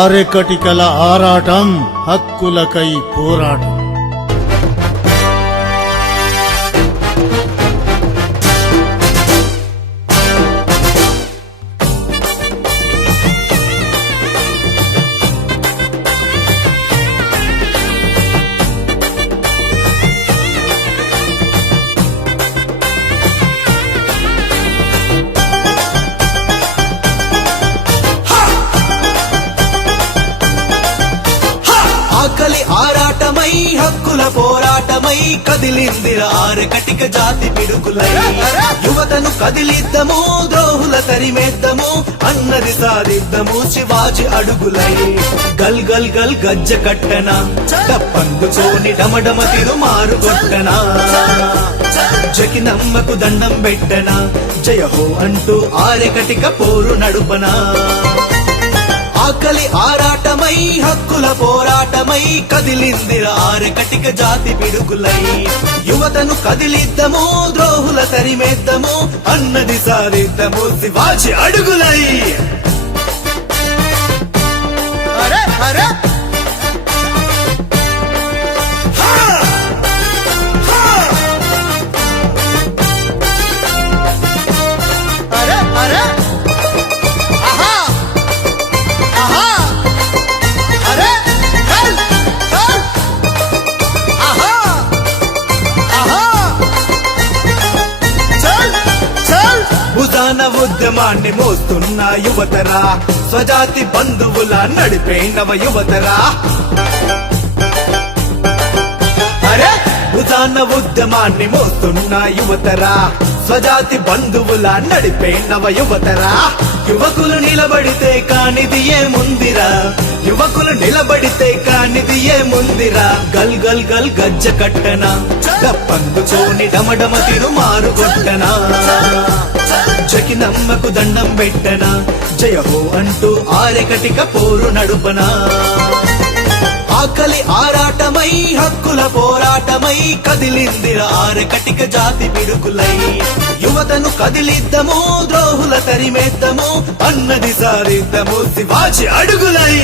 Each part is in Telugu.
ఆరెకటికల ఆరాటం హక్కులకై పోరాటం. ఆకలి ఆరాటమై హక్కుల పోరాటమై కదిలిందిర ఆరకటిక జాతి పిడుగులై. యువతను కదిలిద్దము, ద్రోహుల తరిమేద్దము, అన్నది సాధిద్దము శివాజీ అడుగులై. గల్ గల్ గల్ గజ్జ కట్టన, తప్పందుకోని డమడమ తిరుమారు కొట్టనా, జకినమ్మకు దండం పెట్టనా, జయహో అంటూ ఆరకటిక పోరు నడుపనా. ఆకలి ఆరాటమై హక్కుల పోరాటమై కదిలిందిర ఆరకటిక జాతి పిడుగులై. యువతను కదిలిద్దము, ద్రోహుల తరిమేద్దము, అన్నది సాధిద్దము శివాజీ అడుగులై. అరే అరే ఉద్యమాన్ని మోస్తున్న యువతరా, స్వజాతి బంధువుల నడిపే నవ యువతరా. అరే భుజాన ఉద్యమాన్ని మోస్తున్న యువతరా, స్వజాతి బంధువుల నడిపే నవ యువతరా. యువకులు నిలబడితే కానిది ఏముందిరా, యువకులు నిలబడితే కానిది ఏముందిరా. గల్ గల్ గల్ గజ్జ కట్టనా, తప్పందుకోని డమడమ తిరుమారు కొట్టనా, జకినమ్మకు దండం పెట్టనా, జయహో అంటూ ఆరకటిక పోరు నడుపనా. ఆకలి ఆరాటమై హక్కుల పోరాటమై కదిలిందిర ఆరకటిక జాతి పిడుగులై. యువతను కదిలిద్దము, ద్రోహుల తరిమేద్దము, అన్నది సాధిద్దము శివాజీ అడుగులై.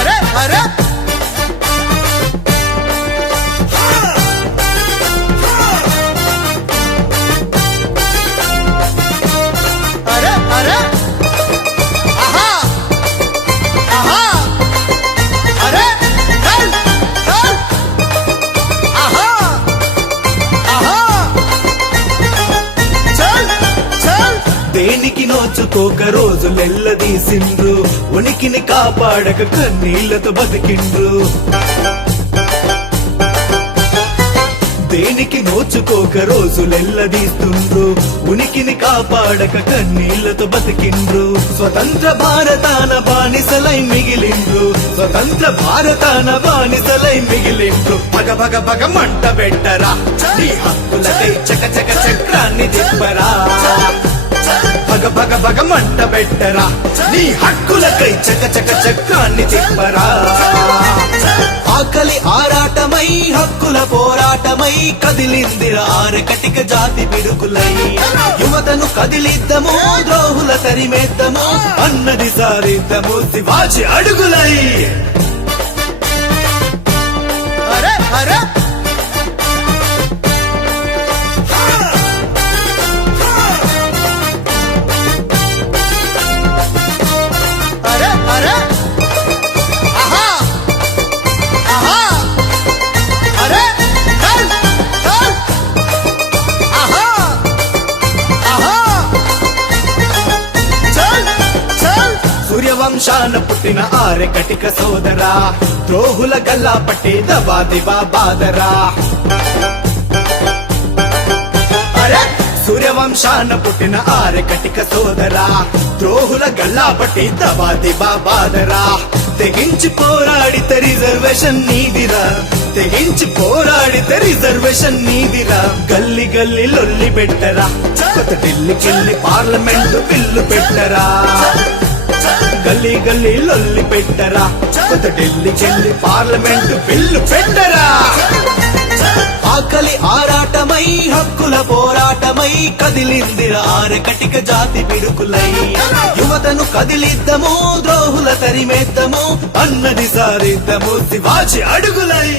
అరే అరే దేనికి నోచుకోక రోజులెల్లదీసిండ్రు, ఉనికిని కాపాడక కన్నీళ్లతో బతికిండ్రు. దేనికి నోచుకోక రోజులెల్లదీస్తుండ్రు, ఉనికిని కాపాడక కన్నీళ్లతో బతికిండ్రు. స్వతంత్ర భారతాన బానిసలై మిగిలిండ్రు, స్వతంత్ర భారతాన బానిసలై మిగిలిండ్రు. భగ భగ భగ మంట పెట్టరా, నీ హక్కులకై చక చక చక్రాన్ని తిప్పరా. భగ భగ భగ మంట పెట్టరా, నీ హక్కులకై చక చక చక్రాన్ని తిప్పరా. ఆకలి ఆరాటమై హక్కుల పోరాటమై కదిలిందిర ఆరకటిక జాతి పిడుగులై. యువతను కదిలిద్దము, ద్రోహుల తరిమేద్దము, అన్నది సాధిద్దము శివాజీ అడుగులై. అరే అరే సూర్యవంశాన పుట్టిన ఆరకటిక సోదరా, ద్రోహుల గల్లా పట్టి దబా దివా బాదరా. అరే సూర్యవంశాన పుట్టిన ఆరకటిక సోదరా, ద్రోహుల గల్లా పట్టి దబా దివా బాదరా. తెగించి పోరాడితే రిజర్వేషన్ నీదిరా, తెగించి పోరాడితే రిజర్వేషన్ నీదిరా. గల్లి గల్లి లొల్లి పెట్టరా, కొత్త ఢిల్లీకెళ్ళి పార్లమెంటు బిల్లు పెట్టరా. గల్లీ గల్లీ లొల్లి పెట్టరా, కొత్త ఢిల్లీకెళ్ళి పార్లమెంటు బిల్లు పెట్టరా. ఆకలి ఆరాటమై హక్కుల పోరాటమై ఉద్యమమై కదిలిందిర ఆరెకటిక జాతి పిడుకులై యువతను కదిలిద్దము ద్రోహుల తరిమేద్దము అన్నది సారిద్దము శివాజీ అడుగులై